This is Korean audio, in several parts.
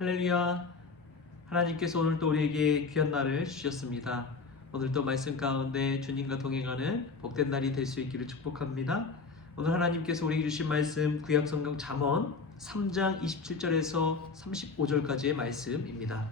할렐루야. 하나님께서 오늘 또 우리에게 귀한 날을 주셨습니다. 오늘도 말씀 가운데 주님과 동행하는 복된 날이 될 수 있기를 축복합니다. 오늘 하나님께서 우리에게 주신 말씀 구약성경 잠언 3장 27절에서 35절까지의 말씀입니다.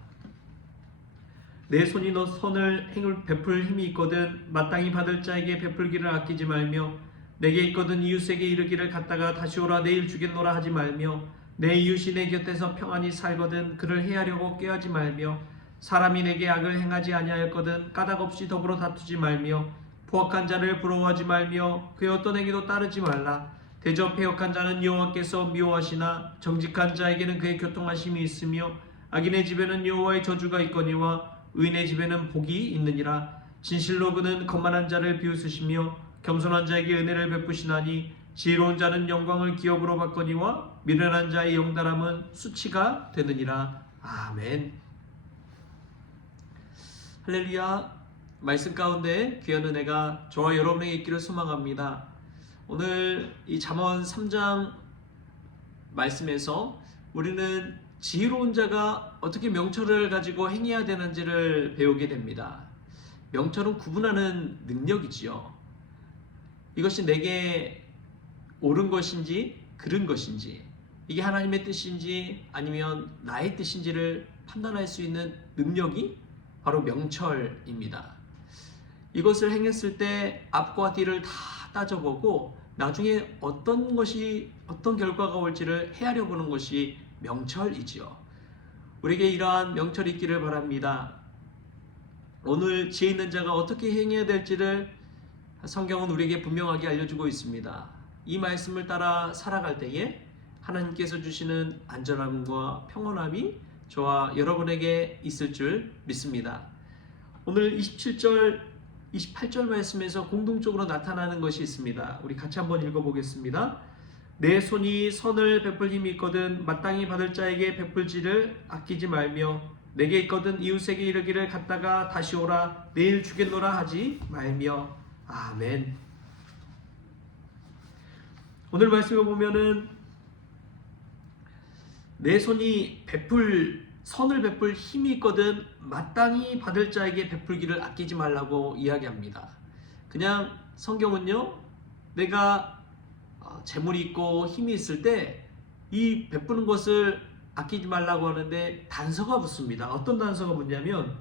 내 손이 너 선을 행을 베풀 힘이 있거든 마땅히 받을 자에게 베풀기를 아끼지 말며 내게 있거든 이웃에게 이르기를 갔다가 다시 오라 내일 주겠노라 하지 말며 내 이웃이 내 곁에서 평안히 살거든 그를 해하려고 꾀하지 말며 사람이 내게 악을 행하지 아니하였거든 까닭없이 더불어 다투지 말며 포악한 자를 부러워하지 말며 그의 어떤 행위도 따르지 말라. 대저 패역한 자는 여호와께서 미워하시나 정직한 자에게는 그의 교통하심이 있으며 악인의 집에는 여호와의 저주가 있거니와 의인의 집에는 복이 있느니라. 진실로 그는 거만한 자를 비웃으시며 겸손한 자에게 은혜를 베푸시나니 지혜로운 자는 영광을 기업으로 받거니와 미련한 자의 영달함은 수치가 되느니라. 아멘. 할렐루야. 말씀 가운데 귀한 은혜가 저와 여러분에게 있기를 소망합니다. 오늘 이 잠언 3장 말씀에서 우리는 지혜로운 자가 어떻게 명철을 가지고 행해야 되는지를 배우게 됩니다. 명철은 구분하는 능력이지요. 이것이 내게 옳은 것인지 그른 것인지, 이게 하나님의 뜻인지 아니면 나의 뜻인지를 판단할 수 있는 능력이 바로 명철입니다. 이것을 행했을 때 앞과 뒤를 다 따져보고 나중에 어떤 결과가 올지를 헤아려 보는 것이 명철이지요. 우리에게 이러한 명철이 있기를 바랍니다. 오늘 지혜 있는 자가 어떻게 행해야 될지를 성경은 우리에게 분명하게 알려주고 있습니다. 이 말씀을 따라 살아갈 때에 하나님께서 주시는 안전함과 평온함이 저와 여러분에게 있을 줄 믿습니다. 오늘 27절, 28절 말씀에서 공동적으로 나타나는 것이 있습니다. 우리 같이 한번 읽어보겠습니다. 내 손이 선을 베풀 힘이 있거든 마땅히 받을 자에게 베풀지를 아끼지 말며 내게 있거든 이웃에게 이르기를 갔다가 다시 오라 내일 주겠노라 하지 말며. 아멘. 오늘 말씀을 보면은 내 손이 선을 베풀 힘이 있거든 마땅히 받을 자에게 베풀기를 아끼지 말라고 이야기합니다. 그냥 성경은요, 내가 재물이 있고 힘이 있을 때 이 베푸는 것을 아끼지 말라고 하는데 단서가 붙습니다. 어떤 단서가 붙냐면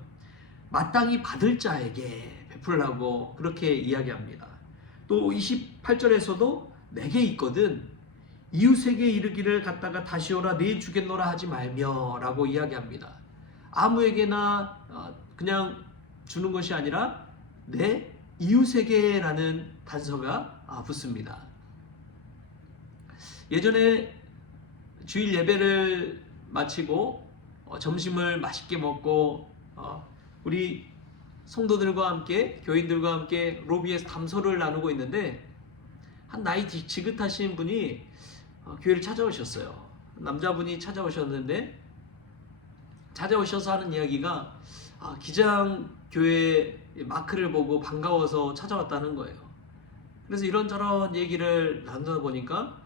마땅히 받을 자에게 베풀라고 그렇게 이야기합니다. 또 28절에서도 내게 있거든 이웃에게 이르기를 갔다가 다시 오라 내일 주겠노라 하지 말며 라고 이야기합니다. 아무에게나 그냥 주는 것이 아니라 내 이웃에게 라는 단서가 붙습니다. 예전에 주일 예배를 마치고 점심을 맛있게 먹고 우리 성도들과 함께 교인들과 함께 로비에서 담소를 나누고 있는데 한 나이 지긋하신 분이 교회를 찾아오셨어요. 남자분이 찾아오셨는데 찾아오셔서 하는 이야기가 기장 교회 마크를 보고 반가워서 찾아왔다는 거예요. 그래서 이런저런 얘기를 나누다 보니까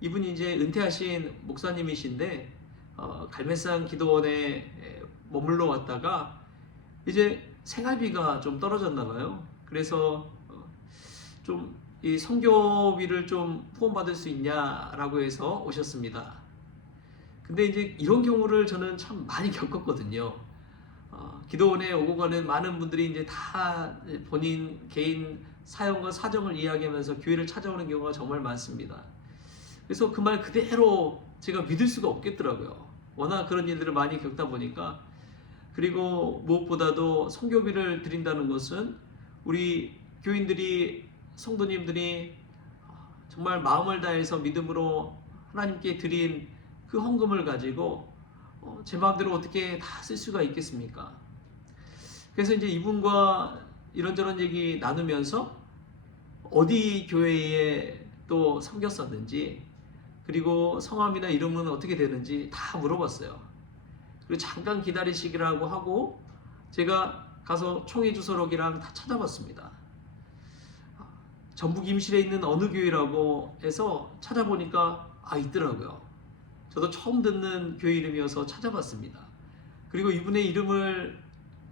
이분이 이제 은퇴하신 목사님이신데 갈매산 기도원에 머물러 왔다가 이제 생활비가 좀 떨어졌나 봐요. 그래서 좀 이 선교비를 좀 후원받을 수 있냐라고 해서 오셨습니다. 근데 이제 이런 경우를 저는 참 많이 겪었거든요. 기도원에 오고 가는 많은 분들이 이제 다 본인 개인 사연과 사정을 이야기하면서 교회를 찾아오는 경우가 정말 많습니다. 그래서 그 말 그대로 제가 믿을 수가 없겠더라고요. 워낙 그런 일들을 많이 겪다 보니까. 그리고 무엇보다도 선교비를 드린다는 것은 우리 교인들이 성도님들이 정말 마음을 다해서 믿음으로 하나님께 드린 그 헌금을 가지고 제 마음대로 어떻게 다 쓸 수가 있겠습니까? 그래서 이제 이분과 이런저런 얘기 나누면서 어디 교회에 또 섬겼었는지 그리고 성함이나 이름은 어떻게 되는지 다 물어봤어요. 그리고 잠깐 기다리시기라고 하고 제가 가서 총회 주소록이랑 다 찾아봤습니다. 전북 임실에 있는 어느 교회라고 해서 찾아보니까 있더라고요. 저도 처음 듣는 교회 이름이어서 찾아봤습니다. 그리고 이분의 이름을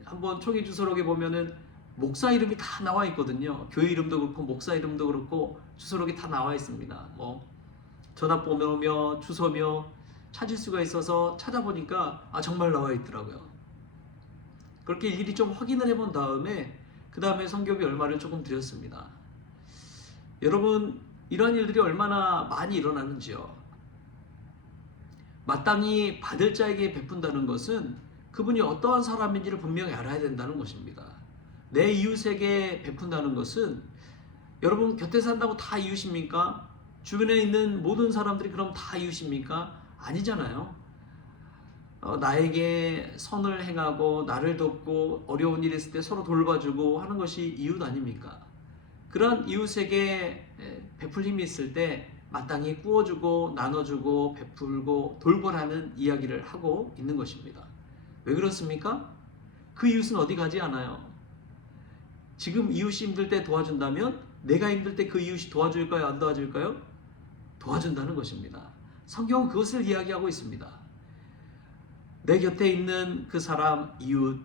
한번 총회 주소록에 보면은 목사 이름이 다 나와 있거든요. 교회 이름도 그렇고 목사 이름도 그렇고 주소록이 다 나와 있습니다. 뭐 전화번호며 주소며 찾을 수가 있어서 찾아보니까 정말 나와 있더라고요. 그렇게 일일이 좀 확인을 해본 다음에 그 다음에 성교비 얼마를 조금 드렸습니다. 여러분, 이러한 일들이 얼마나 많이 일어나는지요. 마땅히 받을 자에게 베푼다는 것은 그분이 어떠한 사람인지를 분명히 알아야 된다는 것입니다. 내 이웃에게 베푼다는 것은 여러분 곁에 산다고 다 이웃입니까? 주변에 있는 모든 사람들이 그럼 다 이웃입니까? 아니잖아요. 나에게 선을 행하고 나를 돕고 어려운 일 있을 때 서로 돌봐주고 하는 것이 이웃 아닙니까? 그런 이웃에게 베풀 힘이 있을 때 마땅히 구워주고 나눠주고 베풀고 돌보라는 이야기를 하고 있는 것입니다. 왜 그렇습니까? 그 이웃은 어디 가지 않아요. 지금 이웃이 힘들 때 도와준다면 내가 힘들 때 그 이웃이 도와줄까요? 안 도와줄까요? 도와준다는 것입니다. 성경은 그것을 이야기하고 있습니다. 내 곁에 있는 그 사람, 이웃,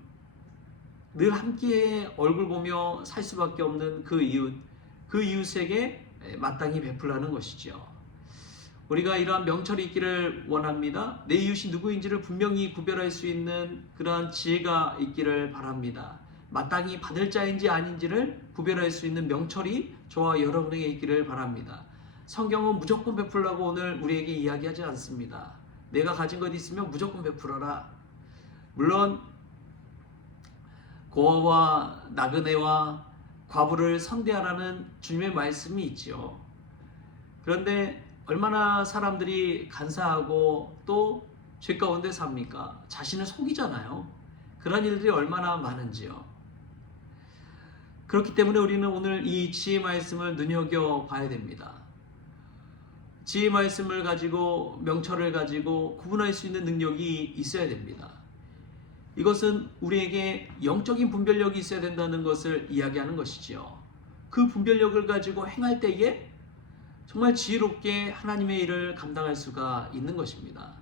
늘 함께 얼굴 보며 살 수밖에 없는 그 이웃에게 마땅히 베풀라는 것이죠. 우리가 이러한 명철이 있기를 원합니다. 내 이웃이 누구인지를 분명히 구별할 수 있는 그러한 지혜가 있기를 바랍니다. 마땅히 받을 자인지 아닌지를 구별할 수 있는 명철이 저와 여러분에게 있기를 바랍니다. 성경은 무조건 베풀라고 오늘 우리에게 이야기하지 않습니다. 내가 가진 것 있으면 무조건 베풀어라. 물론 고아와 나그네와 과부를 선대하라는 주님의 말씀이 있죠. 그런데 얼마나 사람들이 간사하고 또 죄 가운데 삽니까? 자신을 속이잖아요. 그런 일들이 얼마나 많은지요. 그렇기 때문에 우리는 오늘 이 지혜 말씀을 눈여겨봐야 됩니다. 지혜 말씀을 가지고 명철을 가지고 구분할 수 있는 능력이 있어야 됩니다. 이것은 우리에게 영적인 분별력이 있어야 된다는 것을 이야기하는 것이지요. 그 분별력을 가지고 행할 때에 정말 지혜롭게 하나님의 일을 감당할 수가 있는 것입니다.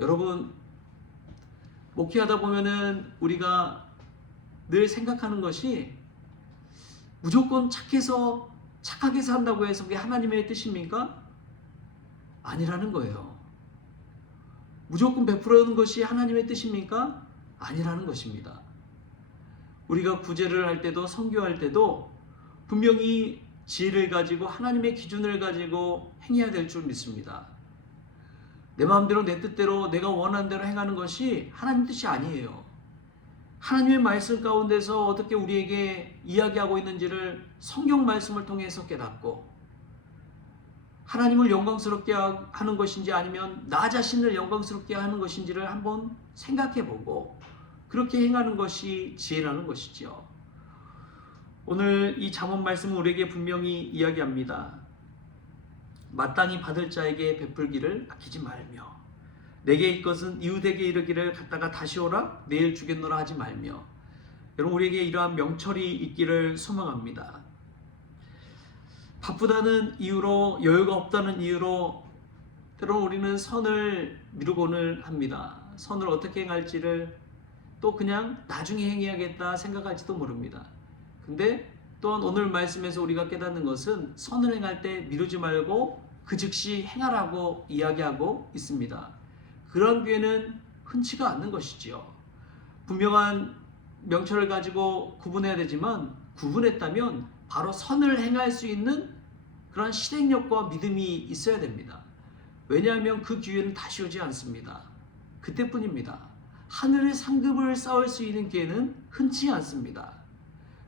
여러분, 목회하다 보면은 우리가 늘 생각하는 것이 무조건 착하게 산다고 해서 그게 하나님의 뜻입니까? 아니라는 거예요. 무조건 베풀어는 것이 하나님의 뜻입니까? 아니라는 것입니다. 우리가 구제를 할 때도 선교할 때도 분명히 지혜를 가지고 하나님의 기준을 가지고 행해야 될 줄 믿습니다. 내 마음대로 내 뜻대로 내가 원하는 대로 행하는 것이 하나님 뜻이 아니에요. 하나님의 말씀 가운데서 어떻게 우리에게 이야기하고 있는지를 성경 말씀을 통해서 깨닫고 하나님을 영광스럽게 하는 것인지 아니면 나 자신을 영광스럽게 하는 것인지를 한번 생각해보고 그렇게 행하는 것이 지혜라는 것이죠. 오늘 이 잠언 말씀은 우리에게 분명히 이야기합니다. 마땅히 받을 자에게 베풀기를 아끼지 말며 내게 이것은 이웃에게 이르기를 갔다가 다시 오라 내일 주겠노라 하지 말며. 여러분, 우리에게 이러한 명철이 있기를 소망합니다. 바쁘다는 이유로 여유가 없다는 이유로 때로는 우리는 선을 미루고는 합니다. 선을 어떻게 행할지를 또 그냥 나중에 행해야겠다 생각할지도 모릅니다. 근데 또한 오늘 말씀에서 우리가 깨닫는 것은 선을 행할 때 미루지 말고 그 즉시 행하라고 이야기하고 있습니다. 그런 기회는 흔치가 않는 것이지요. 분명한 명철을 가지고 구분해야 되지만 구분했다면 바로 선을 행할 수 있는 그런 실행력과 믿음이 있어야 됩니다. 왜냐하면 그 기회는 다시 오지 않습니다. 그때뿐입니다. 하늘의 상급을 쌓을 수 있는 기회는 흔치 않습니다.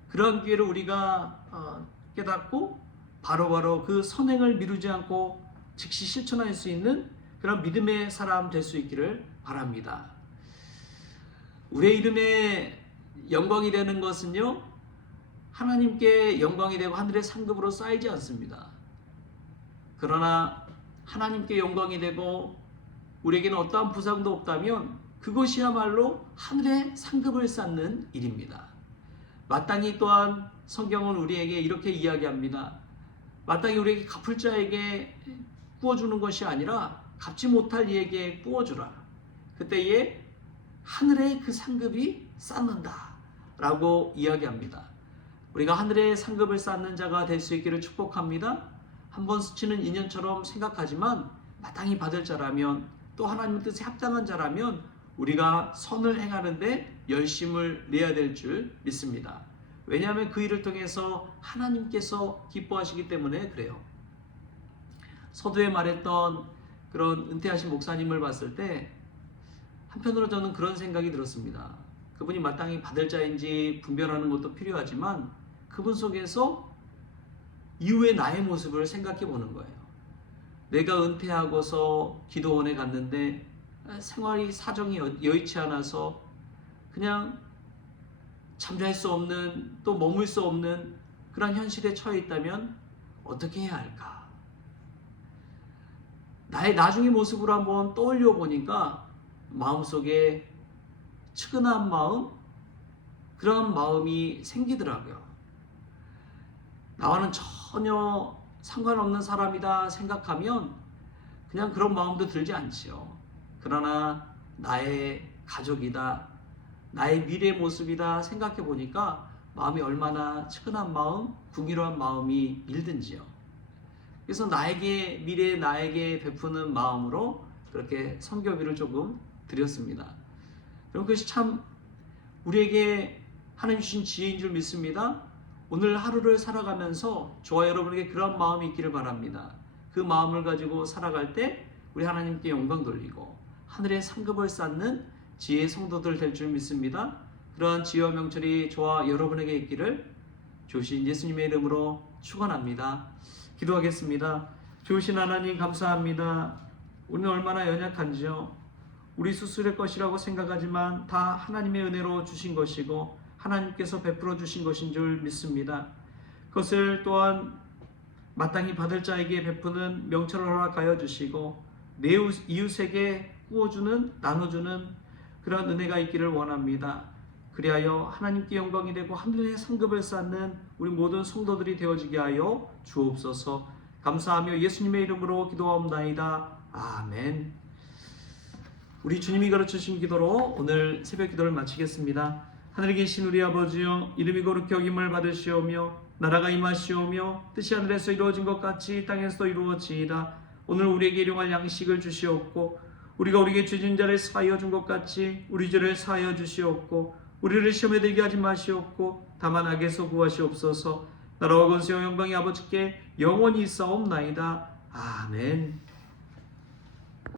그러한 기회를 우리가 깨닫고 바로바로 그 선행을 미루지 않고 즉시 실천할 수 있는 그런 믿음의 사람 될 수 있기를 바랍니다. 우리의 이름에 영광이 되는 것은요, 하나님께 영광이 되고 하늘의 상급으로 쌓이지 않습니다. 그러나 하나님께 영광이 되고 우리에게는 어떠한 부상도 없다면 그것이야말로 하늘의 상급을 쌓는 일입니다. 마땅히 또한 성경은 우리에게 이렇게 이야기합니다. 마땅히 우리에게 갚을 자에게 구워주는 것이 아니라 갚지 못할 이에게 부어주라. 그때에 하늘의 그 상급이 쌓는다 라고 이야기합니다. 우리가 하늘의 상급을 쌓는 자가 될 수 있기를 축복합니다. 한 번 스치는 인연처럼 생각하지만 마땅히 받을 자라면, 또 하나님의 뜻에 합당한 자라면 우리가 선을 행하는데 열심을 내야 될 줄 믿습니다. 왜냐하면 그 일을 통해서 하나님께서 기뻐하시기 때문에 그래요. 서두에 말했던 그런 은퇴하신 목사님을 봤을 때 한편으로 저는 그런 생각이 들었습니다. 그분이 마땅히 받을 자인지 분별하는 것도 필요하지만 그분 속에서 이후의 나의 모습을 생각해 보는 거예요. 내가 은퇴하고서 기도원에 갔는데 생활이 사정이 여의치 않아서 그냥 잠잘 수 없는, 또 머물 수 없는 그런 현실에 처해 있다면 어떻게 해야 할까? 나의 나중의 모습으로 한번 떠올려 보니까 마음속에 측은한 마음, 그런 마음이 생기더라고요. 나와는 전혀 상관없는 사람이다 생각하면 그냥 그런 마음도 들지 않지요. 그러나 나의 가족이다, 나의 미래의 모습이다 생각해 보니까 마음이 얼마나 측은한 마음, 궁일한 마음이 일든지요. 그래서 나에게, 미래의 나에게 베푸는 마음으로 그렇게 선교비를 조금 드렸습니다. 그럼 그것이 참 우리에게 하나님 주신 지혜인 줄 믿습니다. 오늘 하루를 살아가면서 저와 여러분에게 그런 마음이 있기를 바랍니다. 그 마음을 가지고 살아갈 때 우리 하나님께 영광 돌리고 하늘의 상급을 쌓는 지혜의 성도들 될 줄 믿습니다. 그러한 지혜와 명철이 저와 여러분에게 있기를 주신 예수님의 이름으로 축원합니다. 기도하겠습니다. 좋으신 하나님 감사합니다. 우리는 얼마나 연약한지요. 우리 스스로의 것이라고 생각하지만 다 하나님의 은혜로 주신 것이고 하나님께서 베풀어 주신 것인 줄 믿습니다. 그것을 또한 마땅히 받을 자에게 베푸는 명철을 허락하여 주시고 내 이웃에게 구워주는, 나눠주는 그런 은혜가 있기를 원합니다. 그리하여 하나님께 영광이 되고 하늘의 상급을 쌓는 우리 모든 성도들이 되어지게 하여 주옵소서. 감사하며 예수님의 이름으로 기도하옵나이다. 아멘. 우리 주님이 가르치신 기도로 오늘 새벽 기도를 마치겠습니다. 하늘에 계신 우리 아버지여, 이름이 거룩히 여김을 받으시오며 나라가 임하시오며 뜻이 하늘에서 이루어진 것 같이 땅에서도 이루어지이다. 오늘 우리에게 일용할 양식을 주시옵고 우리가 우리에게 죄진 자를 사하여 준 것 같이 우리 죄를 사하여 주시옵고 우리를 시험에 들게 하지 마시옵고 다만 악에서 구하시옵소서. 나라와 권세와 영광이 아버지께 영원히 있사옵나이다. 아멘.